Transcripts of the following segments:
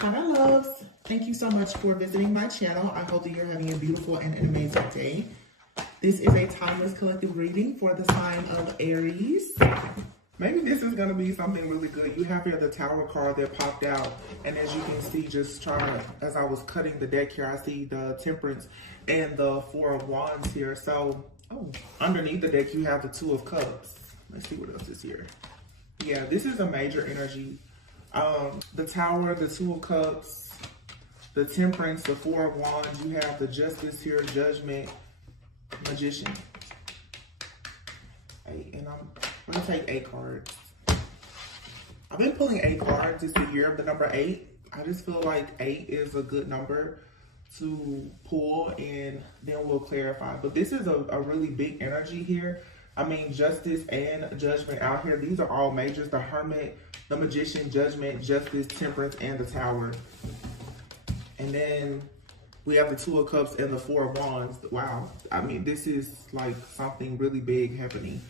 Hi, my loves. Thank you so much for visiting my channel. I hope that you're having a beautiful and an amazing day. This is a timeless collective reading for the sign of Aries. Maybe this is going to be something really good. You have here the Tower card that popped out. And as you can see, just as I was cutting the deck here, I see the Temperance and the Four of Wands here. So, underneath the deck, you have the Two of Cups. Let's see what else is here. Yeah, this is a major energy. The Tower, the Two of Cups, the Temperance, the Four of Wands. You have the Justice here, Judgment, Magician. And I'm going to take 8 cards. I've been pulling 8 cards. It's the year of the number 8. I just feel like 8 is a good number to pull, and then we'll clarify. But this is a really big energy here. I mean, Justice and Judgment out here. These are all majors. The Hermit, the Magician, Judgment, Justice, Temperance, and the Tower. And then we have the Two of Cups and the Four of Wands. Wow. I mean, this is like something really big happening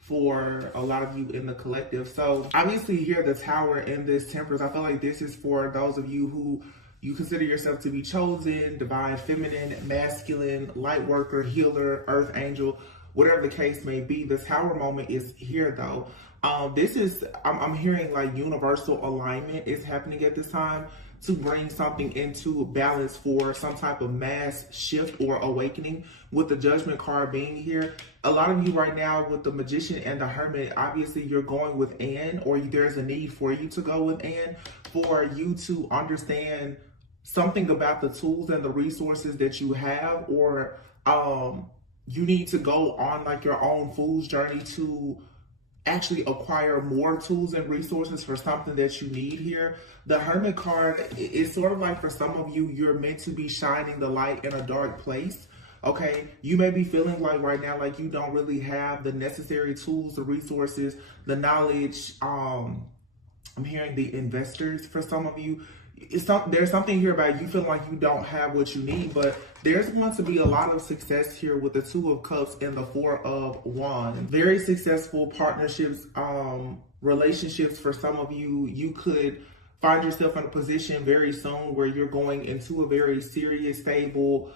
for a lot of you in the collective. So obviously here, the Tower and this Temperance, I feel like this is for those of you who you consider yourself to be chosen, divine, feminine, masculine, light worker, healer, earth angel, whatever the case may be. The Tower moment is here though. This is, I'm hearing like universal alignment is happening at this time to bring something into balance for some type of mass shift or awakening, with the Judgment card being here. A lot of you right now with the Magician and the Hermit, obviously you're going with and, or there's a need for you to go with and, for you to understand something about the tools and the resources that you have, or you need to go on like your own fool's journey to actually acquire more tools and resources for something that you need here. The Hermit card is sort of like, for some of you, you're meant to be shining the light in a dark place. Okay, you may be feeling like right now, like you don't really have the necessary tools, the resources, the knowledge. I'm hearing the investors for some of you. There's something here about you feeling like you don't have what you need, but there's going to be a lot of success here with the Two of Cups and the Four of Wands. Very successful partnerships, relationships for some of you. You could find yourself in a position very soon where you're going into a very serious, stable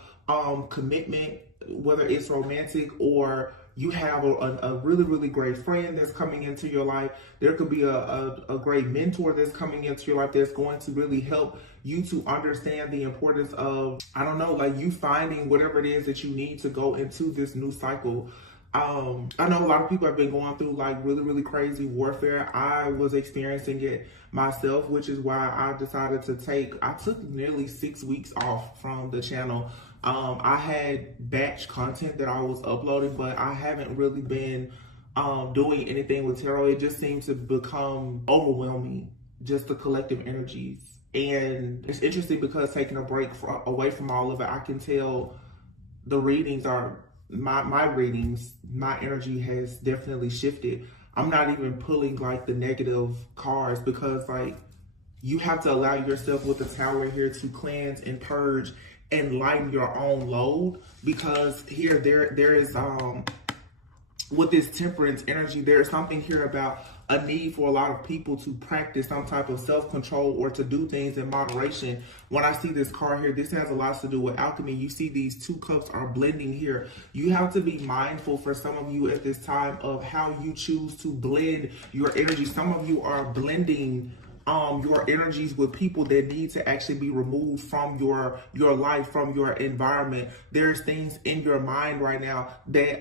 commitment, whether it's romantic or you have a really, really great friend that's coming into your life. There could be a great mentor that's coming into your life that's going to really help you to understand the importance of, I don't know, like you finding whatever it is that you need to go into this new cycle. I know a lot of people have been going through like really, really crazy warfare. I was experiencing it myself, which is why I decided I took nearly 6 weeks off from the channel. I had batch content that I was uploading, but I haven't really been doing anything with tarot. It just seemed to become overwhelming, just the collective energies. And it's interesting because taking a break away from all of it, I can tell the readings are, my readings, my energy has definitely shifted. I'm not even pulling like the negative cards because like you have to allow yourself with the Tower here to cleanse and purge and lighten your own load, because here there is with this Temperance energy, there's something here about a need for a lot of people to practice some type of self-control or to do things in moderation. When I see this card here, this has a lot to do with alchemy. You see these 2 cups are blending here. You have to be mindful for some of you at this time of how you choose to blend your energy. Some of you are blending your energies with people that need to actually be removed from your life, from your environment. There's things in your mind right now that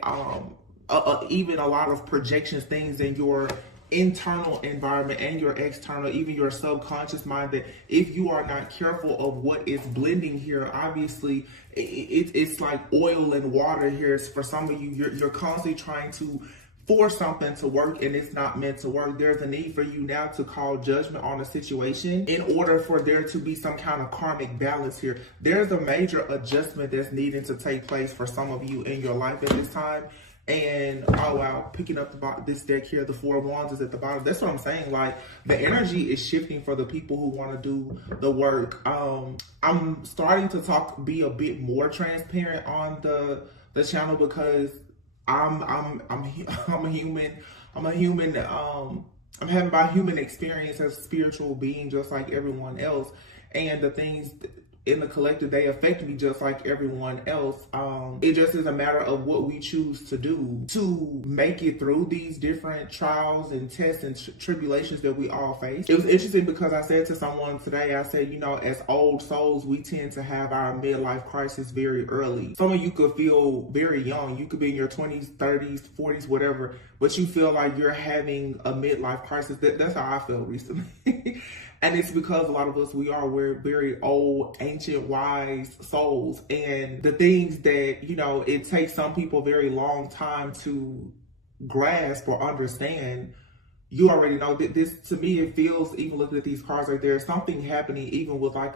even a lot of projections, things in your internal environment and your external, even your subconscious mind, that if you are not careful of what is blending here, obviously it's like oil and water here. For some of you, you're constantly trying to force something to work and it's not meant to work. There's a need for you now to call judgment on a situation in order for there to be some kind of karmic balance here. There's a major adjustment that's needing to take place for some of you in your life at this time. And oh wow, picking up this deck here, the Four of Wands is at the bottom. That's what I'm saying. Like the energy is shifting for the people who want to do the work. I'm starting to be a bit more transparent on the channel because I'm a human. I'm having my human experience as a spiritual being just like everyone else. and the things in the collective, they affect me just like everyone else. It just is a matter of what we choose to do to make it through these different trials and tests and tribulations that we all face. It was interesting because I said to someone today, I said, you know, as old souls, we tend to have our midlife crisis very early. Some of you could feel very young. You could be in your 20s, 30s, 40s, whatever, but you feel like you're having a midlife crisis. That's how I felt recently. And it's because a lot of us, we're very old, ancient, wise souls. And the things that, you know, it takes some people a very long time to grasp or understand, you already know that this, to me, it feels, even looking at these cards, like there's something happening, even with like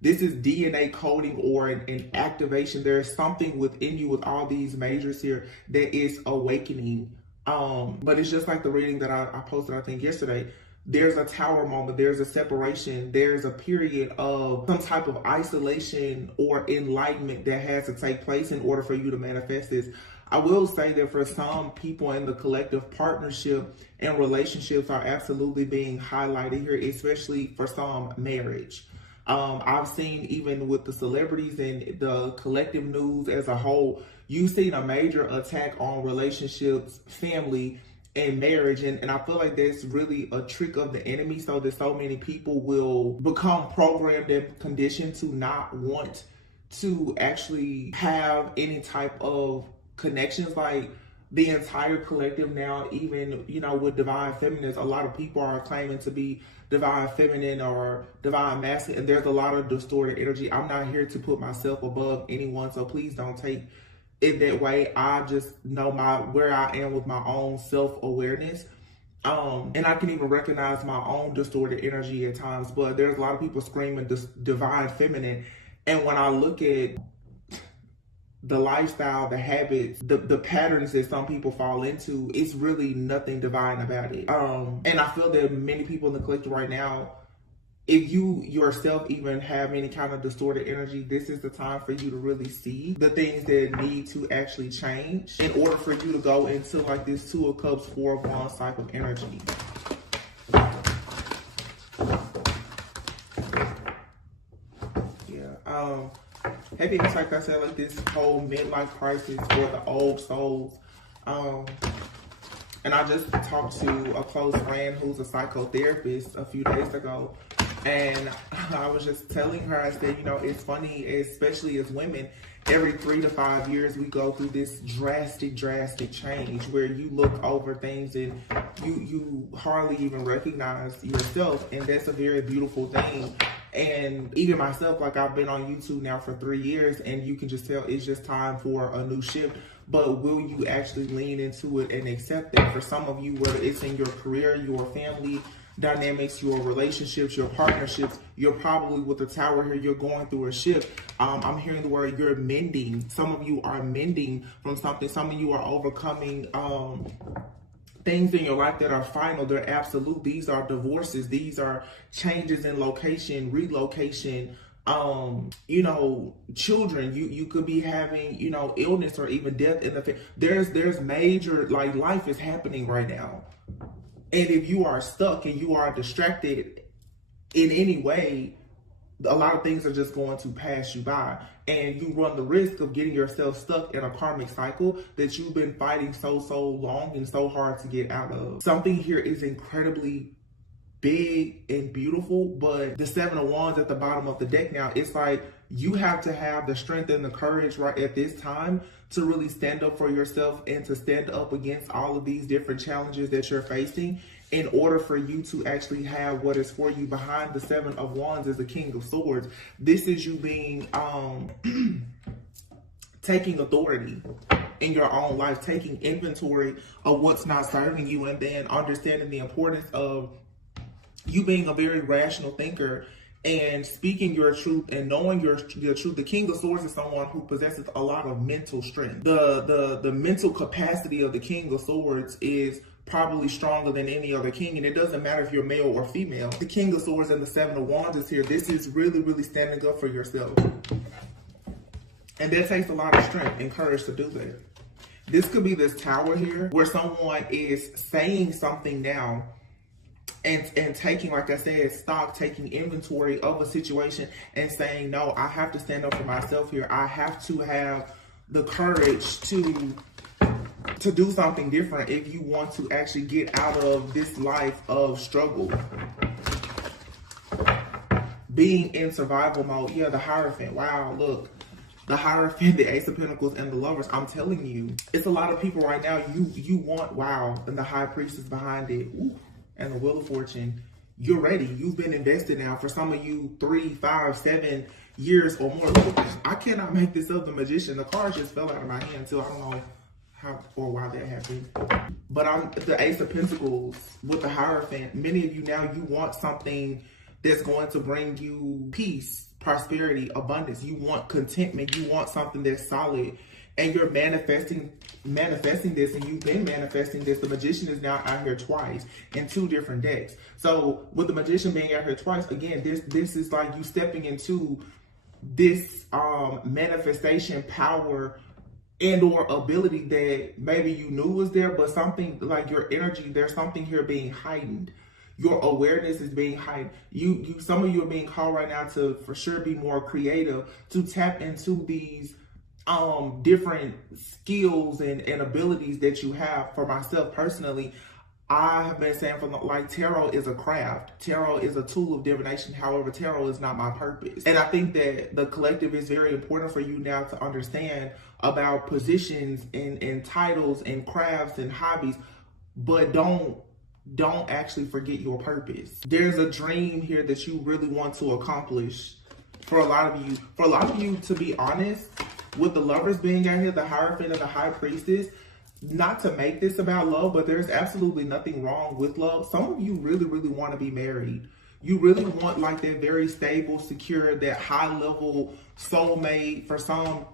this is DNA coding or an activation. There's something within you with all these majors here that is awakening. But it's just like the reading that I posted, I think yesterday. There's a tower moment, there's a separation, there's a period of some type of isolation or enlightenment that has to take place in order for you to manifest this. I will say that for some people in the collective, partnership and relationships are absolutely being highlighted here, especially for some, marriage. I've seen, even with the celebrities and the collective news as a whole, you've seen a major attack on relationships, family, and marriage, and I feel like that's really a trick of the enemy, so that so many people will become programmed and conditioned to not want to actually have any type of connections. Like the entire collective now, even, you know, with divine feminines, a lot of people are claiming to be divine feminine or divine masculine, and there's a lot of distorted energy. I'm not here to put myself above anyone, so please don't take it that way. I just know where I am with my own self-awareness. And I can even recognize my own distorted energy at times, but there's a lot of people screaming this divine feminine. And when I look at the lifestyle, the habits, the patterns that some people fall into, it's really nothing divine about it. And I feel that many people in the collective right now, if you yourself even have any kind of distorted energy, this is the time for you to really see the things that need to actually change in order for you to go into like this 2 of Cups, 4 of Wands type of energy. Yeah. Maybe it's like I said, like this whole midlife crisis for the old souls. And I just talked to a close friend who's a psychotherapist a few days ago. And I was just telling her, I said, you know, it's funny, especially as women, every 3 to 5 years, we go through this drastic change where you look over things and you hardly even recognize yourself. And that's a very beautiful thing. And even myself, like I've been on YouTube now for 3 years, and you can just tell it's just time for a new shift. But will you actually lean into it and accept it? For some of you, whether it's in your career, your family dynamics, your relationships, your partnerships, you're probably with the tower here, you're going through a shift. I'm hearing the word you're mending. Some of you are mending from something. Some of you are overcoming things in your life that are final, they're absolute. These are divorces, these are changes in location, relocation, you know, children, you could be having, you know, illness or even death in the family. There's major, like, life is happening right now. And if you are stuck and you are distracted in any way, a lot of things are just going to pass you by, and you run the risk of getting yourself stuck in a karmic cycle that you've been fighting so long and so hard to get out of. Something here is incredibly big and beautiful, but the 7 of Wands at the bottom of the deck now, it's like you have to have the strength and the courage right at this time to really stand up for yourself and to stand up against all of these different challenges that you're facing in order for you to actually have what is for you. Behind the 7 of Wands is the King of Swords. This is you being, taking authority in your own life, taking inventory of what's not serving you, and then understanding the importance of you being a very rational thinker and speaking your truth and knowing your truth. The King of Swords is someone who possesses a lot of mental strength. The mental capacity of the King of Swords is probably stronger than any other king, and it doesn't matter if you're male or female. The King of Swords and the 7 of Wands is here. This is really standing up for yourself. And that takes a lot of strength and courage to do that. This could be this tower here where someone is saying something now and taking, like I said, stock, taking inventory of a situation and saying, no, I have to stand up for myself here. I have to have the courage to do something different if you want to actually get out of this life of struggle. Being in survival mode. Yeah, the Hierophant. Wow, look. The Hierophant, the Ace of Pentacles, and the Lovers. I'm telling you, it's a lot of people right now. You want, wow, and the High Priestess behind it. Ooh, and the Wheel of Fortune. You're ready. You've been invested now. For some of you, 3, 5, 7 years or more. Look, I cannot make this up. The Magician. The cards just fell out of my hand too. I don't know how or why that happened. But I'm the Ace of Pentacles with the Hierophant. Many of you now, you want something that's going to bring you peace, prosperity, abundance. You want contentment. You want something that's solid. And you're manifesting this, and you've been manifesting this. The Magician is now out here twice in 2 different decks. So with the Magician being out here twice, again, this is like you stepping into this manifestation power and or ability that maybe you knew was there, but something like your energy, there's something here being heightened. Your awareness is being heightened. Some of you are being called right now to for sure be more creative, to tap into these different skills and abilities that you have. For myself personally, I have been saying like tarot is a craft. Tarot is a tool of divination. However, tarot is not my purpose. And I think that the collective is very important for you now to understand about positions and titles and crafts and hobbies, but don't actually forget your purpose. There's a dream here that you really want to accomplish for a lot of you. For a lot of you, to be honest, with the Lovers being out here, the Hierophant and the High Priestess, not to make this about love, but there's absolutely nothing wrong with love. Some of you really, really want to be married. You really want like that very stable, secure, that high level soulmate, for some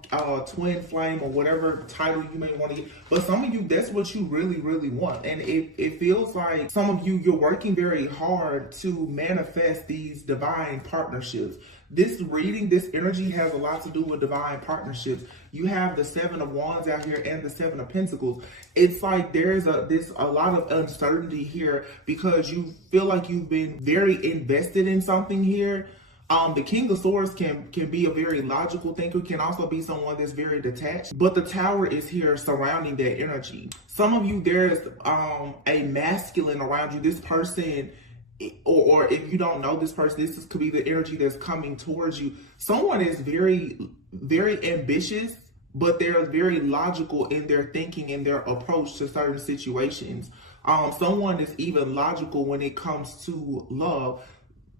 twin flame or whatever title you may want to get. But some of you, that's what you really, really want. And it feels like some of you, you're working very hard to manifest these divine partnerships. This reading, this energy has a lot to do with divine partnerships. You have the 7 of Wands out here and the 7 of Pentacles. It's like there's a lot of uncertainty here because you feel like you've been very invested in something here. The King of Swords can be a very logical thinker, can also be someone that's very detached. But the Tower is here surrounding that energy. Some of you, there's a masculine around you. This person, or if you don't know this person, this could be the energy that's coming towards you. Someone is very, very ambitious, but they're very logical in their thinking and their approach to certain situations. Someone is even logical when it comes to love.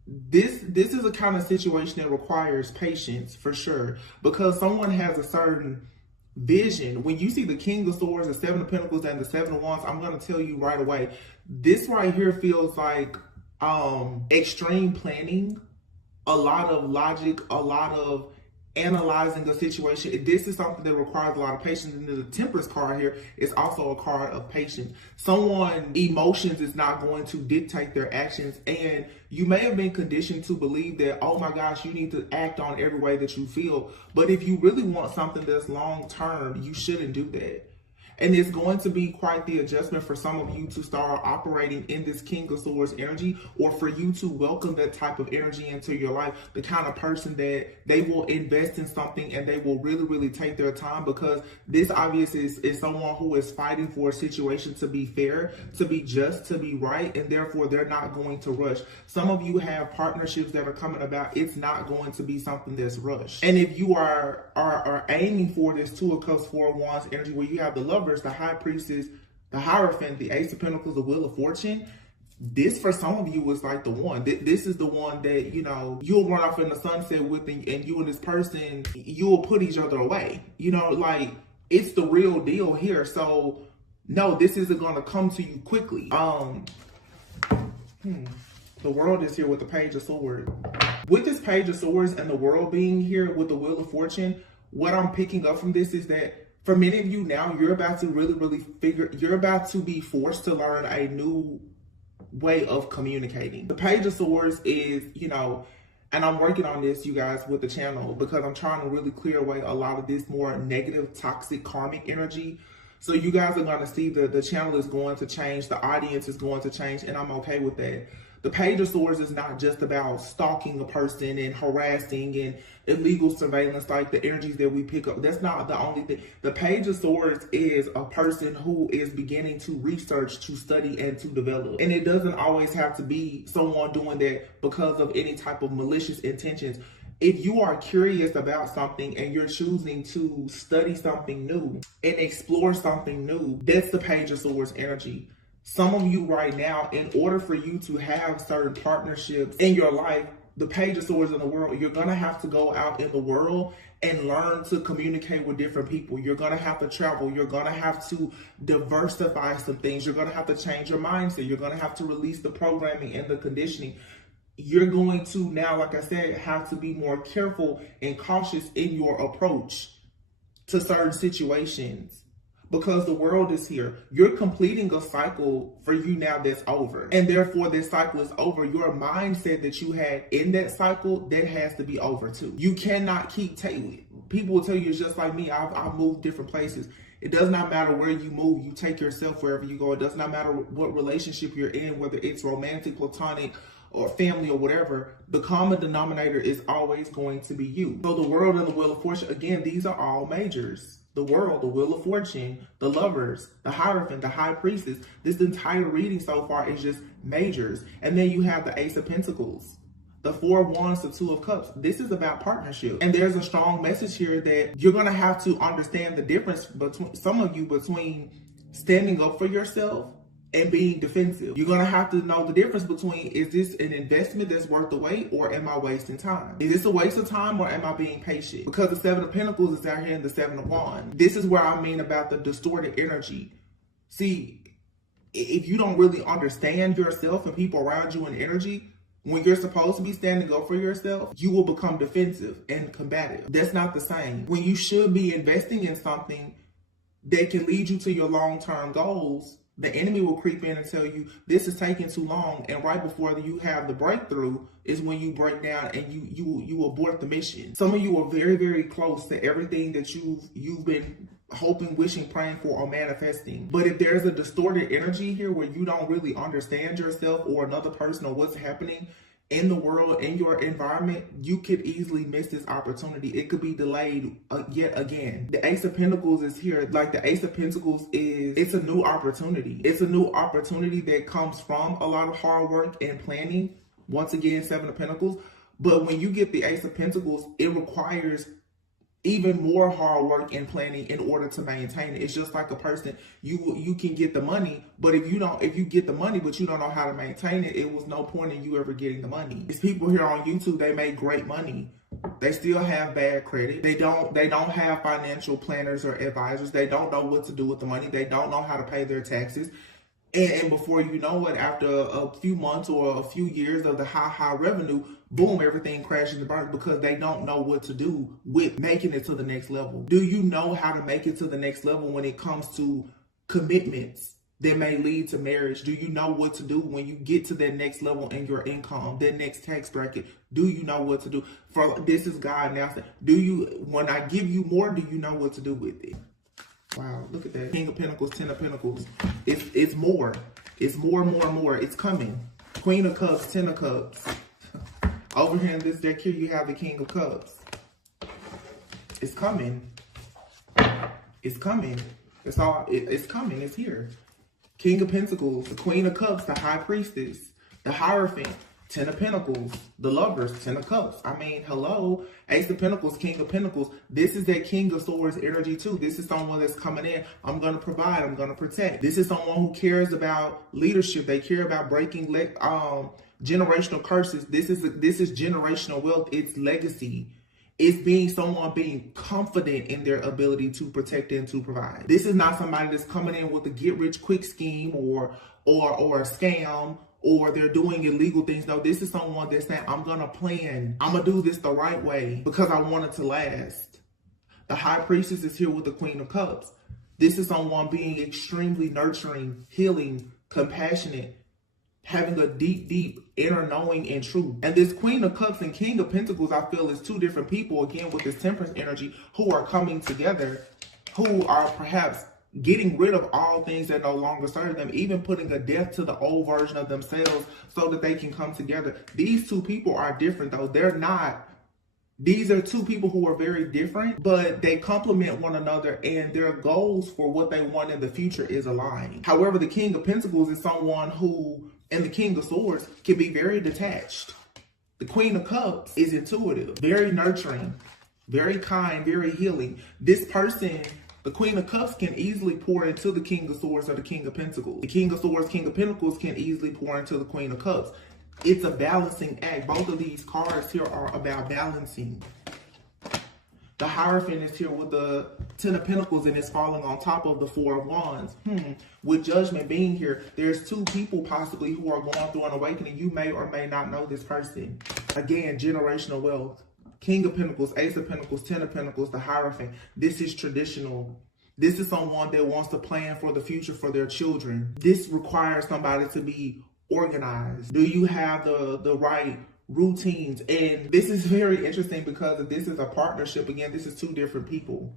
This is a kind of situation that requires patience for sure, because someone has a certain vision. When you see the King of Swords, the 7 of Pentacles, and the 7 of Wands, I'm going to tell you right away, this right here feels like extreme planning, a lot of logic, a lot of analyzing the situation. This is something that requires a lot of patience. And the Temperance card here is also a card of patience. Someone emotions is not going to dictate their actions, and you may have been conditioned to believe that, oh my gosh, you need to act on every way that you feel. But if you really want something that's long term, you shouldn't do that. And it's going to be quite the adjustment for some of you to start operating in this King of Swords energy, or for you to welcome that type of energy into your life. The kind of person that they will invest in something and they will really, really take their time, because this obviously is someone who is fighting for a situation to be fair, to be just, to be right, and therefore they're not going to rush. Some of you have partnerships that are coming about. It's not going to be something that's rushed. And if you are aiming for this 2 of Cups, 4 of Wands energy, where you have the Lovers, the High Priestess, the Hierophant, the Ace of Pentacles, the Wheel of Fortune, this for some of you is like the one. This is the one that, you know, you'll run off in the sunset with, and you and this person, you will put each other away. You know, like, it's the real deal here. So no, this isn't going to come to you quickly. The World is here with the Page of Swords. With this Page of Swords and the World being here with the Wheel of Fortune, what I'm picking up from this is that for many of you now, you're about to really you're about to be forced to learn a new way of communicating. The Page of Swords is, you know, and I'm working on this, you guys, with the channel, because I'm trying to really clear away a lot of this more negative, toxic, karmic energy. So you guys are going to see the channel is going to change, the audience is going to change, and I'm okay with that. The Page of Swords is not just about stalking a person and harassing and illegal surveillance like the energies that we pick up. That's not the only thing. The Page of Swords is a person who is beginning to research, to study, and to develop. And it doesn't always have to be someone doing that because of any type of malicious intentions. If you are curious about something and you're choosing to study something new and explore something new, that's the Page of Swords energy. Some of you right now, in order for you to have certain partnerships in your life, the Page of Swords in the world, you're going to have to go out in the world and learn to communicate with different people. You're going to have to travel. You're going to have to diversify some things. You're going to have to change your mindset. You're going to have to release the programming and the conditioning. You're going to now, like I said, have to be more careful and cautious in your approach to certain situations. Because the world is here. You're completing a cycle for you now that's over. And therefore this cycle is over. Your mindset that you had in that cycle, that has to be over too. You cannot keep taking, people will tell you it's just like me. I've moved different places. It does not matter where you move. You take yourself wherever you go. It does not matter what relationship you're in, whether it's romantic, platonic, or family or whatever. The common denominator is always going to be you. So the world and the Wheel of Fortune, again, these are all majors. The world, the Wheel of Fortune, the Lovers, the Hierophant, the High Priestess. This entire reading so far is just majors. And then you have the Ace of Pentacles, the Four of Wands, the Two of Cups. This is about partnership. And there's a strong message here that you're going to have to understand the difference between some of you between standing up for yourself and being defensive. You're going to have to know the difference between, is this an investment that's worth the wait, or am I wasting time? Is this a waste of time, or am I being patient? Because the Seven of Pentacles is out here in the Seven of Wands. This is where I mean about the distorted energy. See, if you don't really understand yourself and people around you and energy, when you're supposed to be standing up for yourself, you will become defensive and combative. That's not the same. When you should be investing in something that can lead you to your long-term goals, the enemy will creep in and tell you this is taking too long, and right before you have the breakthrough is when you break down and you abort the mission. Some of you are very, very close to everything that you've been hoping, wishing, praying for, or manifesting. But if there's a distorted energy here where you don't really understand yourself or another person or what's happening in the world, in your environment, you could easily miss this opportunity. It could be delayed yet again. The Ace of Pentacles is here. Like the Ace of Pentacles it's a new opportunity. It's a new opportunity that comes from a lot of hard work and planning. Once again, Seven of Pentacles. But when you get the Ace of Pentacles, it requires even more hard work and planning in order to maintain it. It's just like a person, you can get the money, but if you get the money but you don't know how to maintain it, it was no point in you ever getting the money. These people here on YouTube, they make great money. They still have bad credit. They don't have financial planners or advisors. They don't know what to do with the money. They don't know how to pay their taxes. And before you know it, after a few months or a few years of the high revenue, boom, everything crashes and burns because they don't know what to do with making it to the next level. Do you know how to make it to the next level when it comes to commitments that may lead to marriage? Do you know what to do when you get to that next level in your income, that next tax bracket? Do you know what to do? For this is God now saying, when I give you more, do you know what to do with it? Wow, look at that. King of Pentacles, Ten of Pentacles. It's more. It's more. It's coming. Queen of Cups, Ten of Cups. Over here in this deck here, you have the King of Cups. It's coming. It's coming. It's coming. It's here. King of Pentacles, the Queen of Cups, the High Priestess, the Hierophant, Ten of Pentacles, the Lovers, Ten of Cups. I mean, hello. Ace of Pentacles, King of Pentacles. This is that King of Swords energy too. This is someone that's coming in. I'm going to provide. I'm going to protect. This is someone who cares about leadership. They care about breaking generational curses. This is generational wealth. It's legacy. It's someone being confident in their ability to protect and to provide. This is not somebody that's coming in with a get-rich-quick scheme or a scam, or they're doing illegal things. No, this is someone that's saying, I'm going to plan. I'm going to do this the right way because I want it to last. The High Priestess is here with the Queen of Cups. This is someone being extremely nurturing, healing, compassionate, having a deep, deep inner knowing and truth. And this Queen of Cups and King of Pentacles, I feel, is two different people, again, with this Temperance energy, who are coming together, who are perhaps getting rid of all things that no longer serve them, even putting a death to the old version of themselves so that they can come together. These two people are different though. They're not. These are two people who are very different, but they complement one another, and their goals for what they want in the future is aligned. However, the King of Pentacles is someone who, and the King of Swords, can be very detached. The Queen of Cups is intuitive, very nurturing, very kind, very healing. This person, the Queen of Cups, can easily pour into the King of Swords or the King of Pentacles. The King of Swords, King of Pentacles can easily pour into the Queen of Cups. It's a balancing act. Both of these cards here are about balancing. The Hierophant is here with the Ten of Pentacles and it's falling on top of the Four of Wands. With Judgment being here, there's two people possibly who are going through an awakening. You may or may not know this person. Again, generational wealth. King of Pentacles, Ace of Pentacles, Ten of Pentacles, the Hierophant. This is traditional. This is someone that wants to plan for the future for their children. This requires somebody to be organized. Do you have the right routines? And this is very interesting because this is a partnership. Again, this is two different people,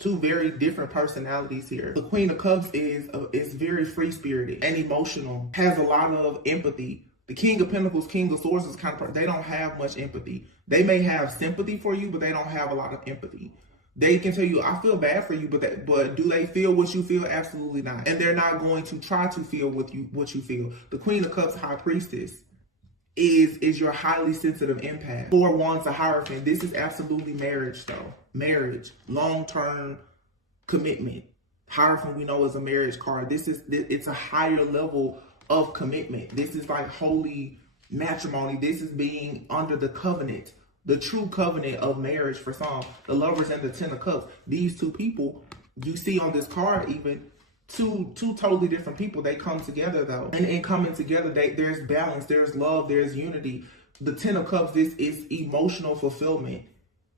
two very different personalities here. The Queen of Cups is very free-spirited and emotional, has a lot of empathy. The King of Pentacles, King of Swords is kind of, they don't have much empathy. They may have sympathy for you, but they don't have a lot of empathy. They can tell you, I feel bad for you, but do they feel what you feel? Absolutely not. And they're not going to try to feel what you feel. The Queen of Cups, High Priestess, is your highly sensitive empath. Four of Wands, the Hierophant. This is absolutely marriage though. Marriage, long-term commitment. Hierophant we know is a marriage card. It's a higher level of commitment. This is like holy matrimony. This is being under the covenant. The true covenant of marriage for some. The Lovers and the Ten of Cups. These two people, you see on this card even, two totally different people. They come together though. And in coming together, there's balance, there's love, there's unity. The Ten of Cups, this is emotional fulfillment.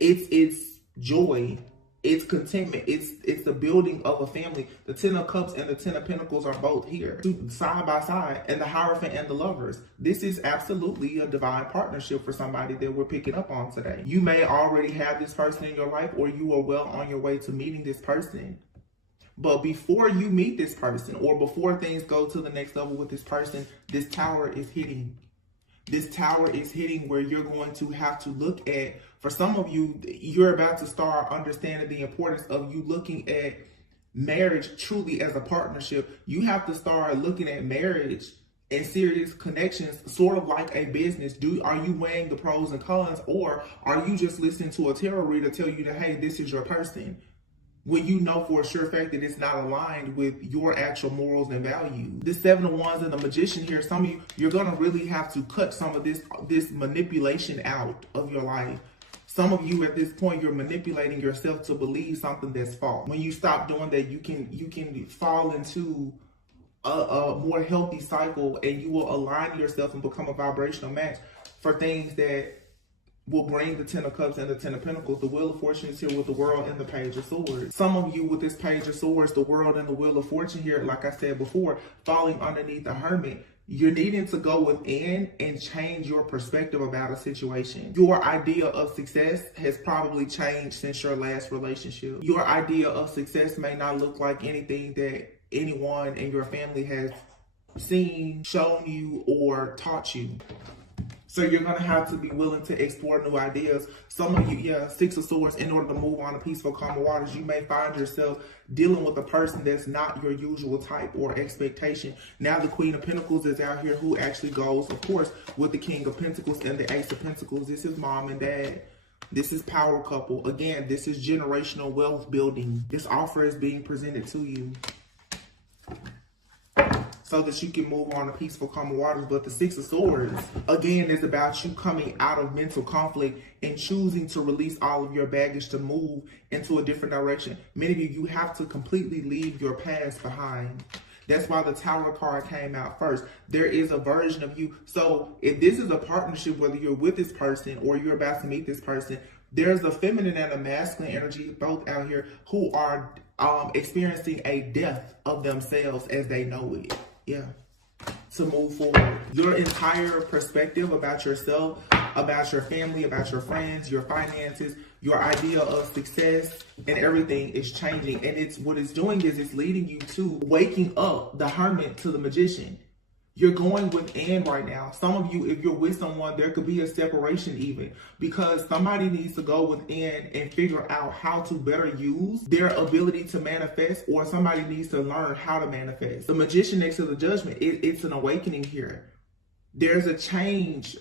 It's joy. It's contentment. It's the building of a family. The Ten of Cups and the Ten of Pentacles are both here, side by side, and the Hierophant and the Lovers. This is absolutely a divine partnership for somebody that we're picking up on today. You may already have this person in your life, or you are well on your way to meeting this person. But before you meet this person, or before things go to the next level with this person, this tower is hitting. This tower is hitting where you're going to have to look at, for some of you, you're about to start understanding the importance of you looking at marriage truly as a partnership. You have to start looking at marriage and serious connections sort of like a business. Are you weighing the pros and cons, or are you just listening to a tarot reader tell you that, hey, this is your person, when you know for a sure fact that it's not aligned with your actual morals and values? This Seven of Wands and the Magician here, some of you, you're going to really have to cut some of this manipulation out of your life. Some of you at this point, you're manipulating yourself to believe something that's false. When you stop doing that, you can fall into a more healthy cycle, and you will align yourself and become a vibrational match for things that will bring the Ten of Cups and the Ten of Pentacles. The Wheel of Fortune is here with the World and the Page of Swords. Some of you with this Page of Swords, the World and the Wheel of Fortune here, like I said before, falling underneath the Hermit, you're needing to go within and change your perspective about a situation. Your idea of success has probably changed since your last relationship. Your idea of success may not look like anything that anyone in your family has seen, shown you, or taught you. So you're going to have to be willing to explore new ideas. Some of you, Six of Swords, in order to move on to peaceful, calm waters, you may find yourself dealing with a person that's not your usual type or expectation. Now the Queen of Pentacles is out here, who actually goes, of course, with the King of Pentacles and the Ace of Pentacles. This is mom and dad. This is power couple. Again, this is generational wealth building. This offer is being presented to you so that you can move on to peaceful, calm waters. But the Six of Swords, again, is about you coming out of mental conflict and choosing to release all of your baggage to move into a different direction. Many of you have to completely leave your past behind. That's why the Tower card came out first. There is a version of you. So if this is a partnership, whether you're with this person or you're about to meet this person, there's a feminine and a masculine energy both out here who are experiencing a death of themselves as they know it. Yeah. to move forward. Your entire perspective about yourself, about your family, about your friends, your finances, your idea of success and everything is changing. And what it's doing is it's leading you to waking up the hermit to the magician. You're going within right now. Some of you, if you're with someone, there could be a separation even, because somebody needs to go within and figure out how to better use their ability to manifest, or somebody needs to learn how to manifest. The magician next to the judgment, it's an awakening here. There's a change,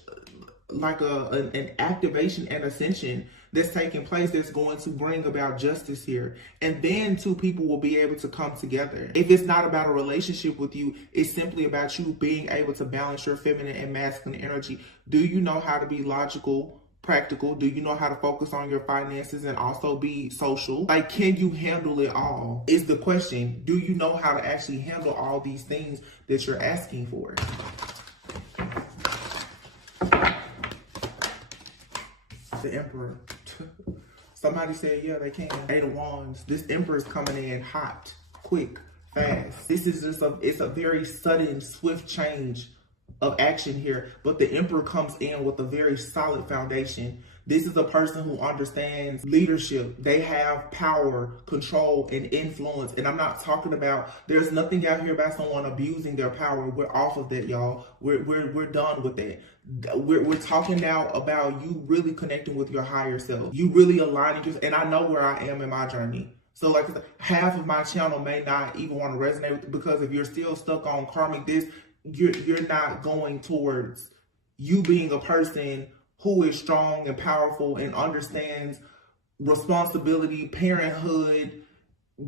like an activation and ascension that's taking place that's going to bring about justice here. And then two people will be able to come together. If it's not about a relationship with you, it's simply about you being able to balance your feminine and masculine energy. Do you know how to be logical, practical? Do you know how to focus on your finances and also be social? Like, can you handle it all is the question. Do you know how to actually handle all these things that you're asking for? The Emperor. Somebody said, yeah, they can. Eight of Wands. This Emperor is coming in hot, quick, fast. This is just it's a very sudden, swift change of action here. But the Emperor comes in with a very solid foundation. This is a person who understands leadership. They have power, control, and influence. And I'm not talking about, there's nothing out here about someone abusing their power. We're off of that, y'all. We're done with that. We're talking now about you really connecting with your higher self. You really aligning yourself. And I know where I am in my journey. So like half of my channel may not even want to resonate with it, because if you're still stuck on karmic this, you're not going towards you being a person who is strong and powerful and understands responsibility, parenthood,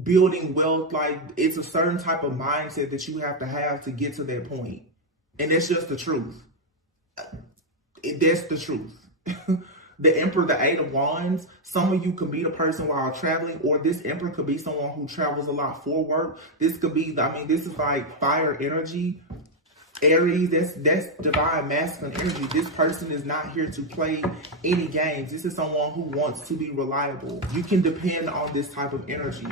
building wealth. Like, it's a certain type of mindset that you have to get to that point. And that's just the truth. That's the truth. The Emperor, the Eight of Wands, some of you could meet a person while traveling, or this Emperor could be someone who travels a lot for work. This could be, this is like fire energy. Aries, that's divine masculine energy. This person is not here to play any games. This is someone who wants to be reliable. You can depend on this type of energy.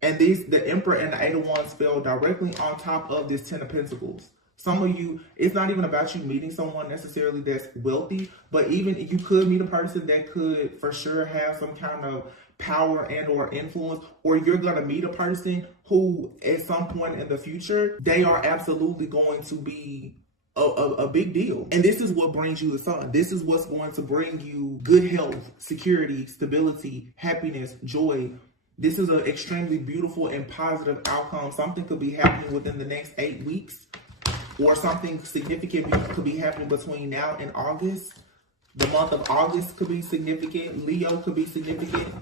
And the Emperor and the Eight of Wands fell directly on top of this Ten of Pentacles. Some of you, it's not even about you meeting someone necessarily that's wealthy, but even if you could meet a person that could for sure have some kind of power and or influence, or you're going to meet a person who at some point in the future, they are absolutely going to be a big deal. And this is what brings you the sun. This is what's going to bring you good health, security, stability, happiness, joy. This is an extremely beautiful and positive outcome. Something could be happening within the next 8 weeks, or something significant could be happening between now and August. The month of August could be significant. Leo could be significant.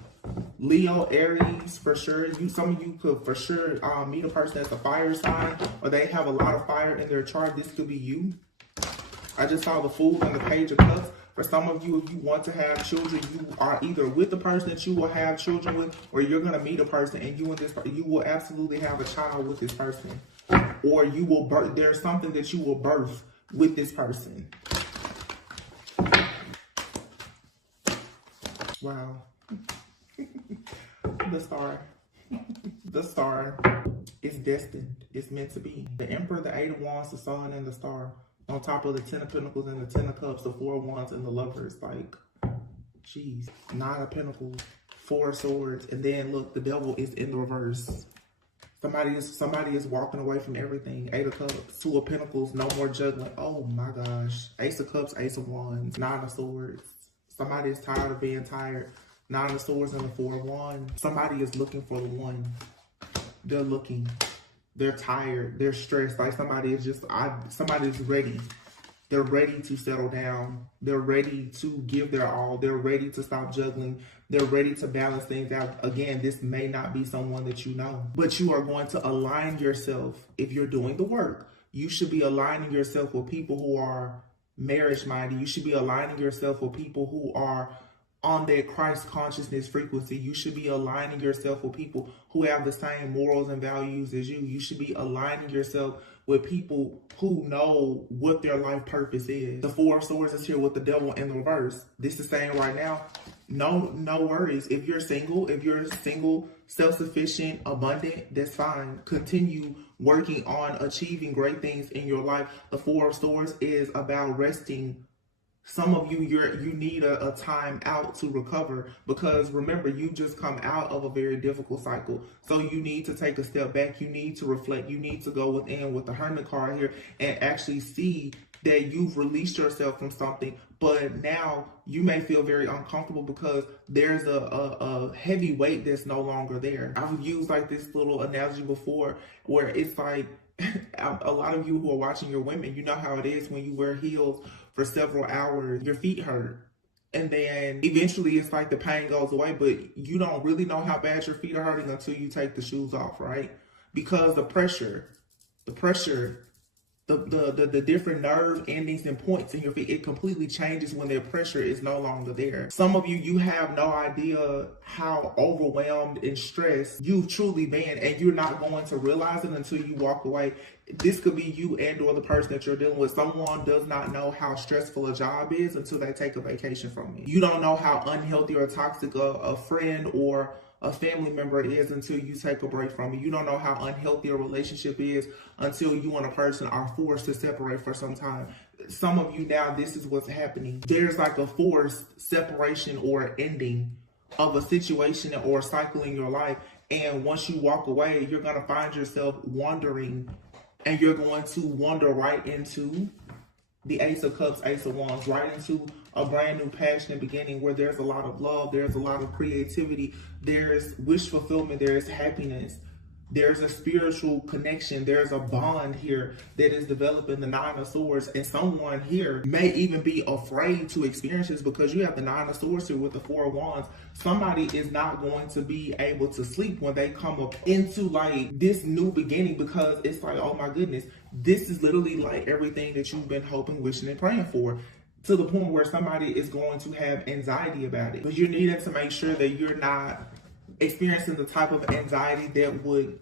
Leo, Aries, for sure. Some of you could for sure meet a person that's a fire sign, or they have a lot of fire in their chart. This could be you. I just saw the Fool and the Page of Cups. For some of you, if you want to have children, you are either with the person that you will have children with, or you're going to meet a person and you will absolutely have a child with this person. Or you will birth, there's something that you will birth with this person. Wow. The star. The star is destined. It's meant to be. The Emperor, the Eight of Wands, the Sun, and the Star. On top of the Ten of Pentacles and the Ten of Cups, the Four of Wands, and the Lovers. Like, jeez. Nine of Pentacles, Four of Swords, and then look, the Devil is in the reverse. Somebody is walking away from everything. Eight of Cups, Two of Pentacles, no more juggling. Oh my gosh. Ace of Cups, Ace of Wands, Nine of Swords. Somebody is tired of being tired. Nine of Swords and the Four of Wands. Somebody is looking for the one. They're looking. They're tired. They're stressed. Like somebody's ready. They're ready to settle down. They're ready to give their all. They're ready to stop juggling. They're ready to balance things out. Again, this may not be someone that you know, but you are going to align yourself. If you're doing the work, you should be aligning yourself with people who are marriage-minded. You should be aligning yourself with people who are on that Christ consciousness frequency. You should be aligning yourself with people who have the same morals and values as you. You should be aligning yourself with people who know what their life purpose is. The Four of Swords is here with the Devil in the reverse. This is saying right now, no worries. If you're single, self-sufficient, abundant, that's fine. Continue working on achieving great things in your life. The Four of Swords is about resting. Some of you, you need a time out to recover, because remember, you just come out of a very difficult cycle. So you need to take a step back. You need to reflect. You need to go within with the Hermit card here and actually see that you've released yourself from something, but now you may feel very uncomfortable because there's a heavy weight that's no longer there. I've used like this little analogy before where it's like, a lot of you who are watching, your women, you know how it is when you wear heels for several hours, your feet hurt. And then eventually it's like the pain goes away, but you don't really know how bad your feet are hurting until you take the shoes off, right? Because the pressure, the different nerve endings and points in your feet, it completely changes when their pressure is no longer there. Some of you, you have no idea how overwhelmed and stressed you've truly been, and you're not going to realize it until you walk away. This could be you and or the person that you're dealing with. Someone does not know how stressful a job is until they take a vacation from you. You don't know how unhealthy or toxic a friend or a family member is until you take a break from it. You don't know how unhealthy a relationship is until you and a person are forced to separate for some time. Some of you now, this is what's happening. There's like a forced separation or ending of a situation or cycle in your life. And once you walk away, you're going to find yourself wandering, and you're going to wander right into the Ace of Cups, Ace of Wands, right into a brand new passionate beginning where there's a lot of love, there's a lot of creativity, there's wish fulfillment, there's happiness, there's a spiritual connection, there's a bond here that is developing, the Nine of Swords. And someone here may even be afraid to experience this because you have the Nine of Swords here with the Four of Wands. Somebody is not going to be able to sleep when they come up into like this new beginning, because it's like, oh my goodness, this is literally like everything that you've been hoping, wishing, and praying for, to the point where somebody is going to have anxiety about it. But you're needing to make sure that you're not experiencing the type of anxiety that would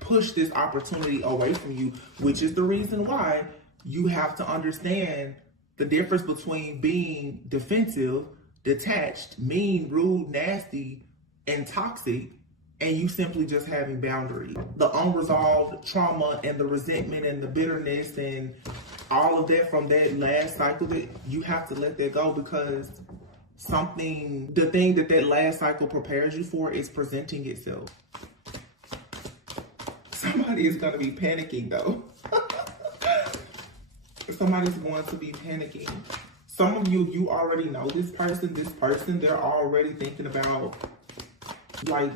push this opportunity away from you, which is the reason why you have to understand the difference between being defensive, detached, mean, rude, nasty, and toxic, and you simply just having boundaries. The unresolved trauma and the resentment and the bitterness and all of that from that last cycle, that you have to let that go, because the thing that last cycle prepares you for is presenting itself. Somebody is going to be panicking though. Somebody's going to be panicking. Some of you, you already know this person, they're already thinking about like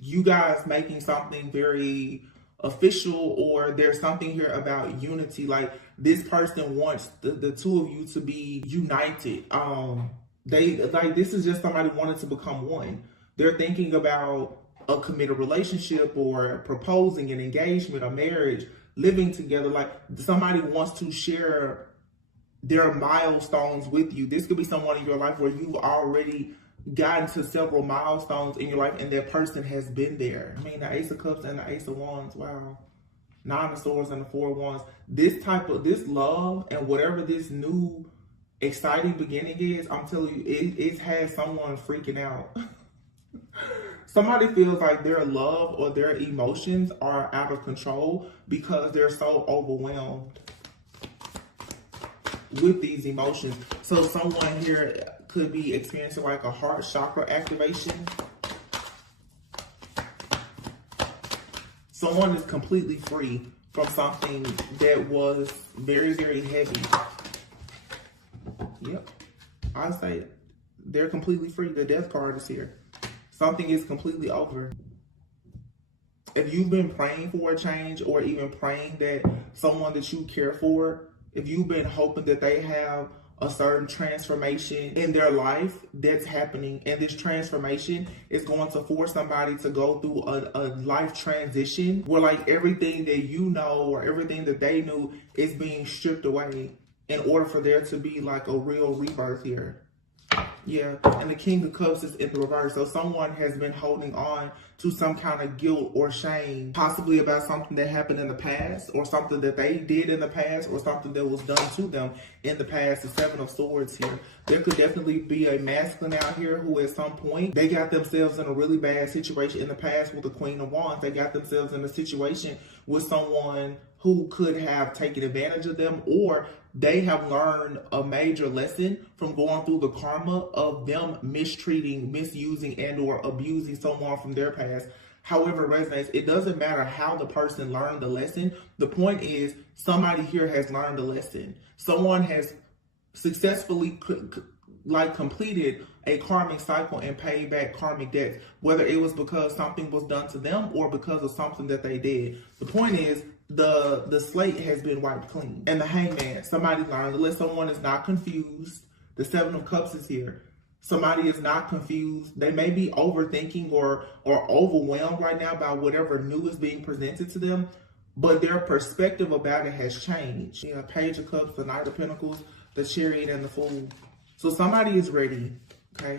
you guys making something very official, or there's something here about unity. Like this person wants the two of you to be united. This is just somebody wanting to become one. They're thinking about a committed relationship or proposing an engagement, a marriage, living together. Like somebody wants to share their milestones with you. This could be someone in your life where you've already gotten to several milestones in your life and that person has been there. I mean, the Ace of Cups and the Ace of Wands, wow. Nine of Swords and the Four of Wands. This love and whatever this new exciting beginning is, I'm telling you, it has someone freaking out. Somebody feels like their love or their emotions are out of control because they're so overwhelmed with these emotions. So someone here could be experiencing like a heart chakra activation. Someone is completely free from something that was very, very heavy. Yep, I say they're completely free. The Death card is here. Something is completely over. If you've been praying for a change, or even praying that someone that you care for, if you've been hoping that they have a certain transformation in their life, that's happening. And this transformation is going to force somebody to go through a life transition where like everything that you know or everything that they knew is being stripped away in order for there to be like a real rebirth here. Yeah, and the King of Cups is in the reverse. So someone has been holding on to some kind of guilt or shame, possibly about something that happened in the past, or something that they did in the past, or something that was done to them in the past. The Seven of Swords here. There could definitely be a masculine out here who at some point, they got themselves in a really bad situation in the past with the Queen of Wands. They got themselves in a situation with someone who could have taken advantage of them, or they have learned a major lesson from going through the karma of them mistreating, misusing, and or abusing someone from their past. However it resonates, it doesn't matter how the person learned the lesson. The point is, somebody here has learned a lesson. Someone has successfully completed a karmic cycle and paid back karmic debts, whether it was because something was done to them or because of something that they did. The point is, the slate has been wiped clean. And the Hangman, somebody learned, unless someone is not confused. The Seven of Cups is here. Somebody is not confused. They may be overthinking or overwhelmed right now by whatever new is being presented to them, but their perspective about it has changed. You know, Page of Cups, the Knight of Pentacles, the Chariot, and the Fool. So somebody is ready, okay?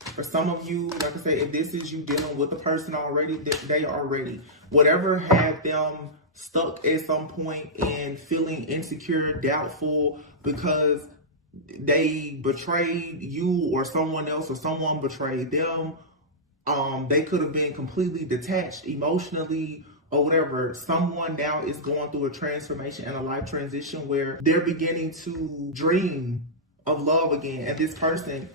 For some of you, like I say, if this is you dealing with a person already, they are ready. Whatever had them stuck at some point and feeling insecure, doubtful because they betrayed you or someone else or someone betrayed them. They could have been completely detached emotionally or whatever. Someone now is going through a transformation and a life transition where they're beginning to dream of love again. And this person,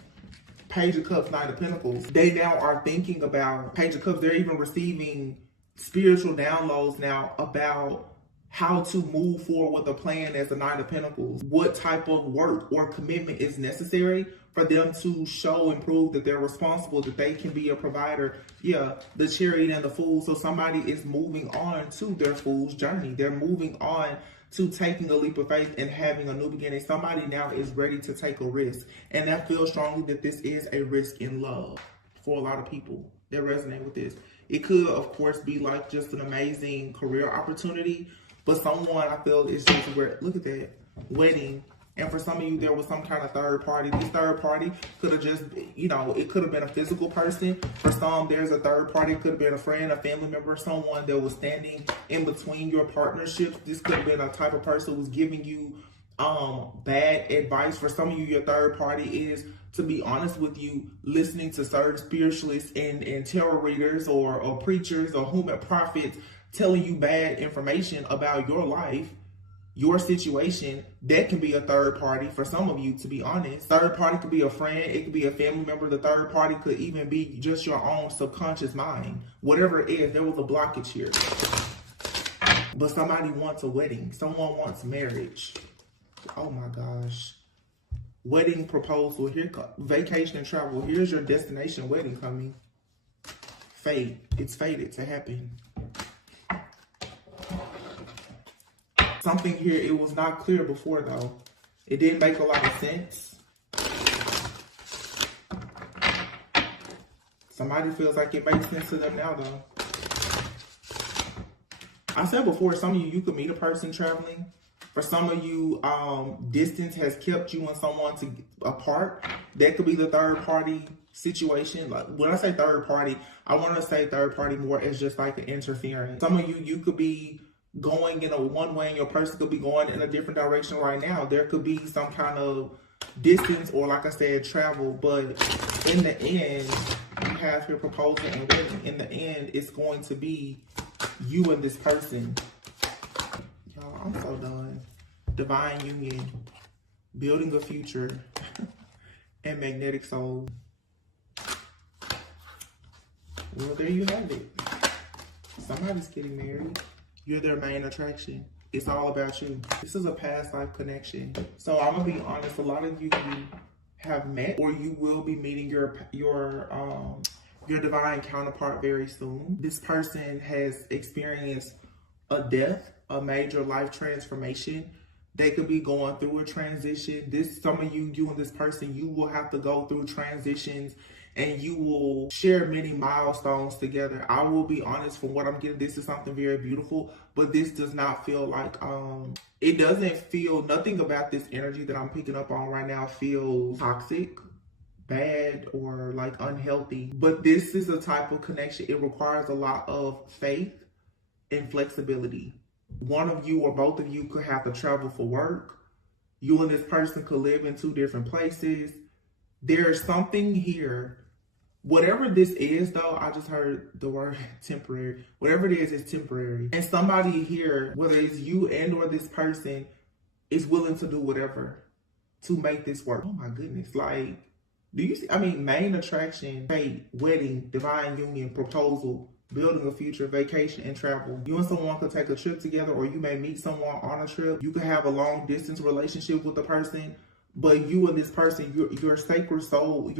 Page of Cups, Knight of Pentacles, they now are thinking about Page of Cups. They're even receiving spiritual downloads now about how to move forward with a plan as the Knight of Pentacles. What type of work or commitment is necessary for them to show and prove that they're responsible, that they can be a provider. Yeah, the Chariot and the Fool. So somebody is moving on to their Fool's journey. They're moving on to taking a leap of faith and having a new beginning. Somebody now is ready to take a risk. And I feel strongly that this is a risk in love for a lot of people that resonate with this. It could, of course, be like just an amazing career opportunity, but someone I feel is just where, look at that, wedding. And for some of you, there was some kind of third party. This third party could have just, you know, it could have been a physical person. For some, there's a third party. It could have been a friend, a family member, someone that was standing in between your partnerships. This could have been a type of person who's giving you bad advice. For some of you, your third party is, to be honest with you, listening to certain spiritualists and tarot readers or preachers or whomever, prophets, telling you bad information about your life, your situation. That can be a third party for some of you, to be honest. Third party could be a friend. It could be a family member. The third party could even be just your own subconscious mind. Whatever it is, there was a blockage here. But somebody wants a wedding. Someone wants marriage. Oh my gosh. Wedding proposal. Here, vacation and travel. Here's your destination wedding coming. Fate. It's fated to happen. Something here, it was not clear before though. It didn't make a lot of sense. Somebody feels like it makes sense to them now though. I said before, some of you could meet a person traveling. For some of you, distance has kept you and someone apart. That could be the third party situation. Like when I say third party, I want to say third party more as just like an interference. Some of you could be going in a one way and your person could be going in a different direction right now. There could be some kind of distance or, like I said, travel. But in the end, you have your proposal and wedding. In the end, it's going to be you and this person. Y'all, I'm so done. Divine union, building a future, and magnetic soul. Well, there you have it. Somebody's getting married. You're their main attraction. It's all about you. This is a past life connection. So I'm gonna be honest, a lot of you have met or you will be meeting your divine counterpart very soon. This person has experienced a death, a major life transformation. They could be going through a transition. Some of you and this person, you will have to go through transitions and you will share many milestones together. I will be honest, from what I'm getting, this is something very beautiful, but this does not feel like, it doesn't feel, nothing about this energy that I'm picking up on right now feels toxic. bad or like unhealthy. But this is a type of connection. It requires a lot of faith and flexibility. One of you or both of you could have to travel for work. You and this person could live in two different places. There's something here. Whatever this is, though, I just heard the word temporary. Whatever it is, it's temporary. And somebody here, whether it's you and or this person, is willing to do whatever to make this work. Oh my goodness. Like, do you see? I mean, main attraction, fate, wedding, divine union, proposal, building a future, vacation, and travel. You and someone could take a trip together, or you may meet someone on a trip. You could have a long distance relationship with the person, but you and this person, your sacred soul,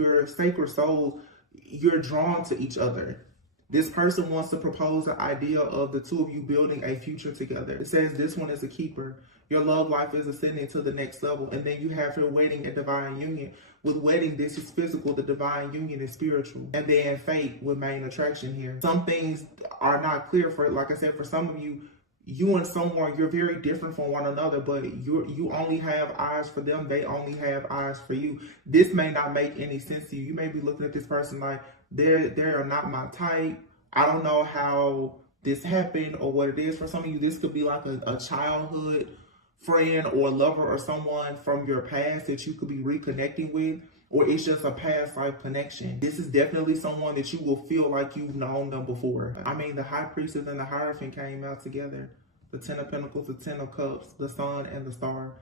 you're drawn to each other. This person wants to propose an idea of the two of you building a future together. It says this one is a keeper. Your love life is ascending to the next level. And then you have your wedding and divine union. With wedding, this is physical. The divine union is spiritual. And then fate with main attraction here. Some things are not clear for, like I said, for some of you, you and someone, you're very different from one another, but you only have eyes for them. They only have eyes for you. This may not make any sense to you. You may be looking at this person like, they're not my type. I don't know how this happened or what it is. For some of you, this could be like a childhood friend or lover or someone from your past that you could be reconnecting with, or it's just a past life connection. This is definitely someone that you will feel like you've known them before. I mean, the High Priestess and the Hierophant came out together. The Ten of Pentacles, the Ten of Cups, the Sun, and the Star.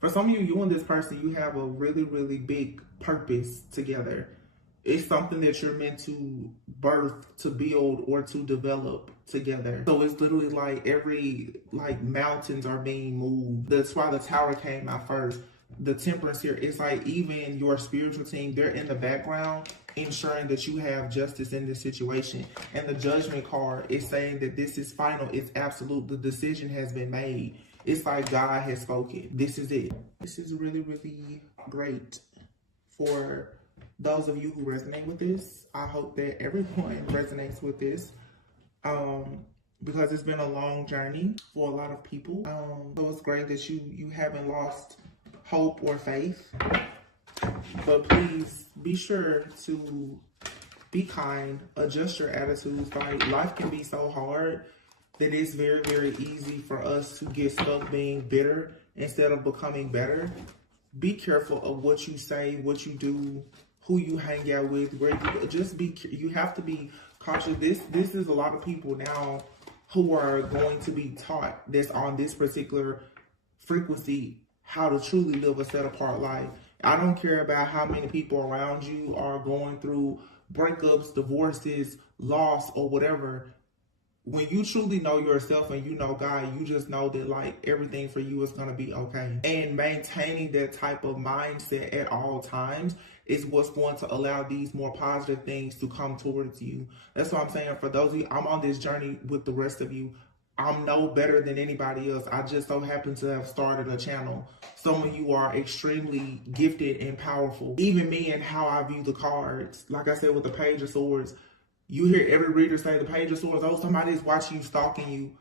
For some of you, you and this person, you have a really, really big purpose together. It's something that you're meant to birth, to build, or to develop together. So it's literally like mountains are being moved. That's why the Tower came out first. The Temperance here, it's like even your spiritual team, they're in the background ensuring that you have justice in this situation. And the Judgment card is saying that this is final, it's absolute, the decision has been made. It's like God has spoken. This is it. This is really, really great for those of you who resonate with this. I hope that everyone resonates with this because it's been a long journey for a lot of people. So it's great that you haven't lost hope or faith, but please be sure to be kind, adjust your attitudes. Like, life can be so hard that it's very, very easy for us to get stuck being bitter instead of becoming better. Be careful of what you say, what you do, who you hang out with, where you just be. You have to be cautious. This is a lot of people now who are going to be taught that's on this particular frequency how to truly live a set apart life. I don't care about how many people around you are going through breakups, divorces, loss, or whatever. When you truly know yourself and you know God, you just know that like everything for you is going to be okay. And maintaining that type of mindset at all times is what's going to allow these more positive things to come towards you. That's what I'm saying. For those of you, I'm on this journey with the rest of you. I'm no better than anybody else. I just so happen to have started a channel. Some of you are extremely gifted and powerful. Even me and how I view the cards. Like I said, with the Page of Swords, you hear every reader say the Page of Swords, oh, somebody's watching you, stalking you.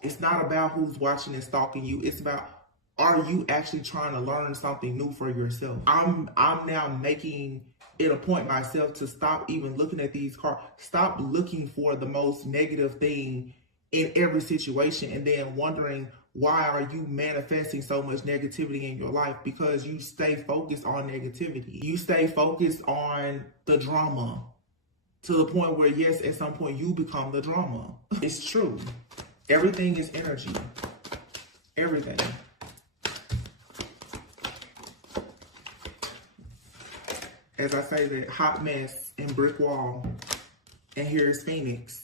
It's not about who's watching and stalking you. It's about, are you actually trying to learn something new for yourself? I'm now making it a point myself to stop even looking at these cards. Stop looking for the most negative thing in every situation and then wondering why are you manifesting so much negativity in your life, because you stay focused on negativity. You stay focused on the drama to the point where, yes, at some point you become the drama. It's true. Everything is energy. Everything. As I say, that hot mess and brick wall. And here's Phoenix.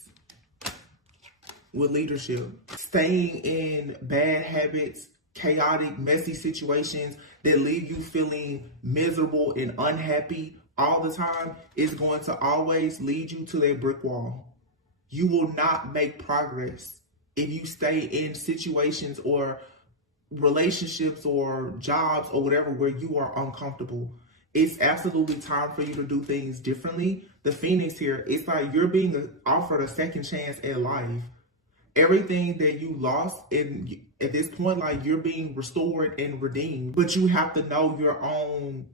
With leadership, staying in bad habits, chaotic, messy situations that leave you feeling miserable and unhappy all the time is going to always lead you to that brick wall. You will not make progress if you stay in situations or relationships or jobs or whatever where you are uncomfortable. It's absolutely time for you to do things differently. The Phoenix here, it's like you're being offered a second chance at life. Everything that you lost at this point, like you're being restored and redeemed, but you have to know your own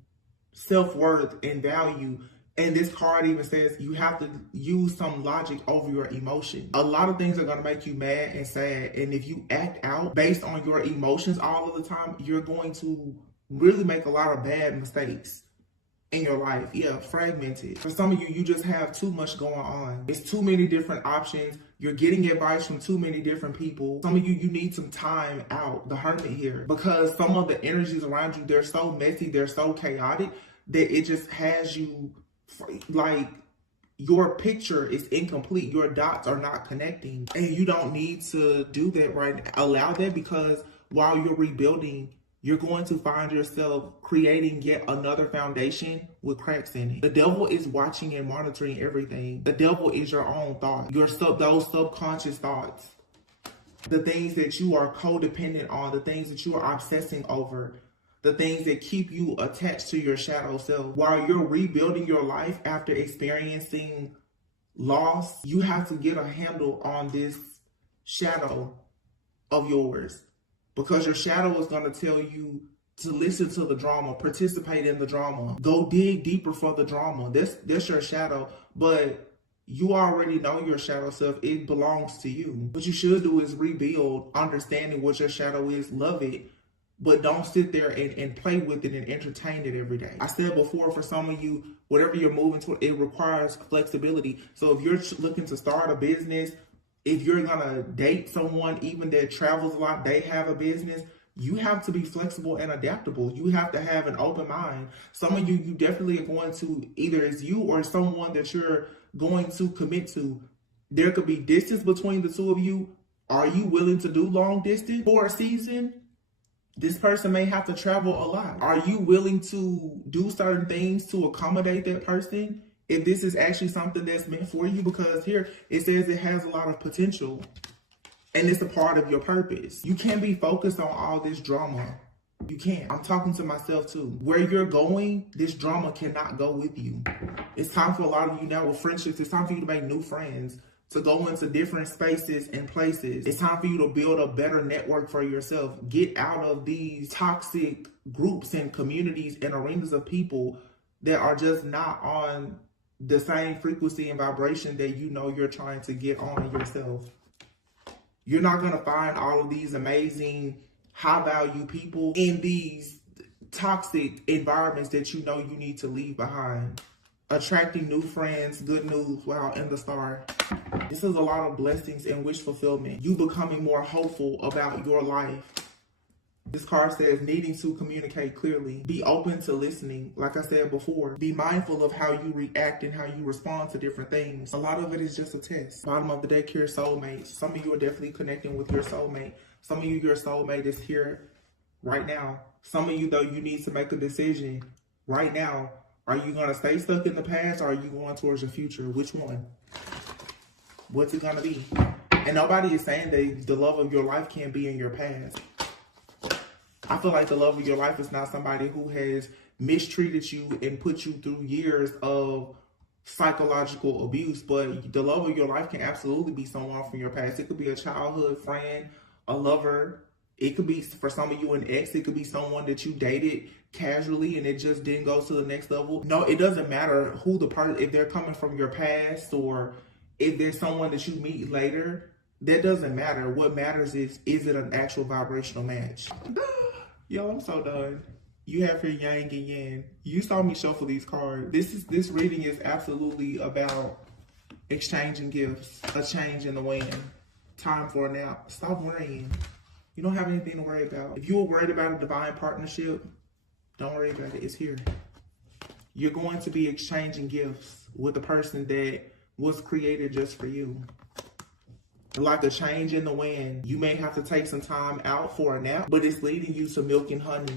self-worth and value. And this card even says you have to use some logic over your emotion. A lot of things are going to make you mad and sad. And if you act out based on your emotions all of the time, you're going to really make a lot of bad mistakes in your life. Yeah, fragmented. For some of you, you just have too much going on. It's too many different options. You're getting advice from too many different people. Some of you, you need some time out, the hermit here, because some of the energies around you, they're so messy, they're so chaotic that it just has you like your picture is incomplete. Your dots are not connecting, and you don't need to do that right now. Allow that, because while you're rebuilding, you're going to find yourself creating yet another foundation with cracks in it. The devil is watching and monitoring everything. The devil is your own thought, those subconscious thoughts, the things that you are codependent on, the things that you are obsessing over, the things that keep you attached to your shadow self. While you're rebuilding your life after experiencing loss, you have to get a handle on this shadow of yours, because your shadow is going to tell you to listen to the drama, participate in the drama, go dig deeper for the drama. That's your shadow, but you already know your shadow self. It belongs to you. What you should do is rebuild, understanding what your shadow is, love it, but don't sit there and play with it and entertain it every day. I said before, for some of you, whatever you're moving toward, it requires flexibility. So if you're looking to start a business, if you're gonna date someone even that travels a lot, they have a business, you have to be flexible and adaptable. You have to have an open mind. Some of you, you definitely are going to, either it's you or someone that you're going to commit to. There could be distance between the two of you. Are you willing to do long distance for a season? This person may have to travel a lot. Are you willing to do certain things to accommodate that person if this is actually something that's meant for you? Because here it says it has a lot of potential and it's a part of your purpose. You can't be focused on all this drama. You can't. I'm talking to myself too. Where you're going, this drama cannot go with you. It's time for a lot of you now with friendships. It's time for you to make new friends, to go into different spaces and places. It's time for you to build a better network for yourself. Get out of these toxic groups and communities and arenas of people that are just not on the same frequency and vibration that you know you're trying to get on yourself. You're not going to find all of these amazing, high-value people in these toxic environments that you know you need to leave behind. Attracting new friends, good news, wow, and the star. This is a lot of blessings and wish fulfillment. You becoming more hopeful about your life. This card says needing to communicate clearly. Be open to listening. Like I said before, be mindful of how you react and how you respond to different things. A lot of it is just a test. Bottom of the deck here, soulmates. Some of you are definitely connecting with your soulmate. Some of you, your soulmate is here right now. Some of you, though, you need to make a decision right now. Are you going to stay stuck in the past, or are you going towards the future? Which one? What's it going to be? And nobody is saying that the love of your life can't be in your past. I feel like the love of your life is not somebody who has mistreated you and put you through years of psychological abuse, but the love of your life can absolutely be someone from your past. It could be a childhood friend, a lover. It could be, for some of you, an ex. It could be someone that you dated casually and it just didn't go to the next level. No, it doesn't matter who the person, if they're coming from your past or if there's someone that you meet later, that doesn't matter. What matters is it an actual vibrational match? Yo, I'm so done. You have your yang and yin. You saw me shuffle these cards. This reading is absolutely about exchanging gifts, a change in the wind, time for a nap. Stop worrying. You don't have anything to worry about. If you were worried about a divine partnership, don't worry about it. It's here. You're going to be exchanging gifts with a person that was created just for you. Like a change in the wind. You may have to take some time out for a nap, but it's leading you to milk and honey.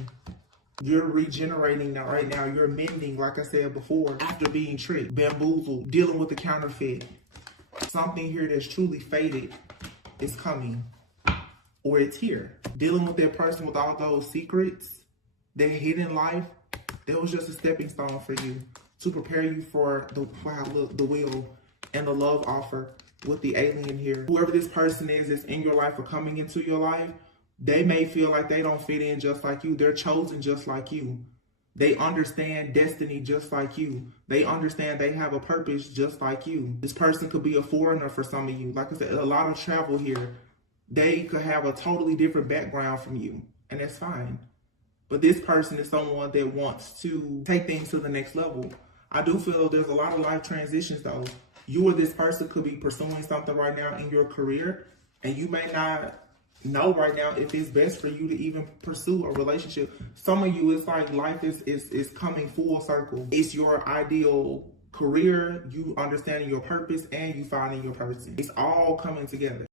You're regenerating now, right now. You're mending, like I said before, after being tricked, bamboozled, dealing with the counterfeit. Something here that's truly faded is coming, or it's here. Dealing with that person with all those secrets, that hidden life, that was just a stepping stone for you to prepare you for the wheel and the love offer with the alien here. Whoever this person is that's in your life or coming into your life, they may feel like they don't fit in just like you. They're chosen just like you. They understand destiny just like you. They understand they have a purpose just like you. This person could be a foreigner for some of you. Like I said, a lot of travel here. They could have a totally different background from you, and that's fine. But this person is someone that wants to take things to the next level. I do feel there's a lot of life transitions though. You or this person could be pursuing something right now in your career, and you may not know right now if it's best for you to even pursue a relationship. Some of you, it's like life is coming full circle. It's your ideal career, you understanding your purpose, and you finding your person. It's all coming together.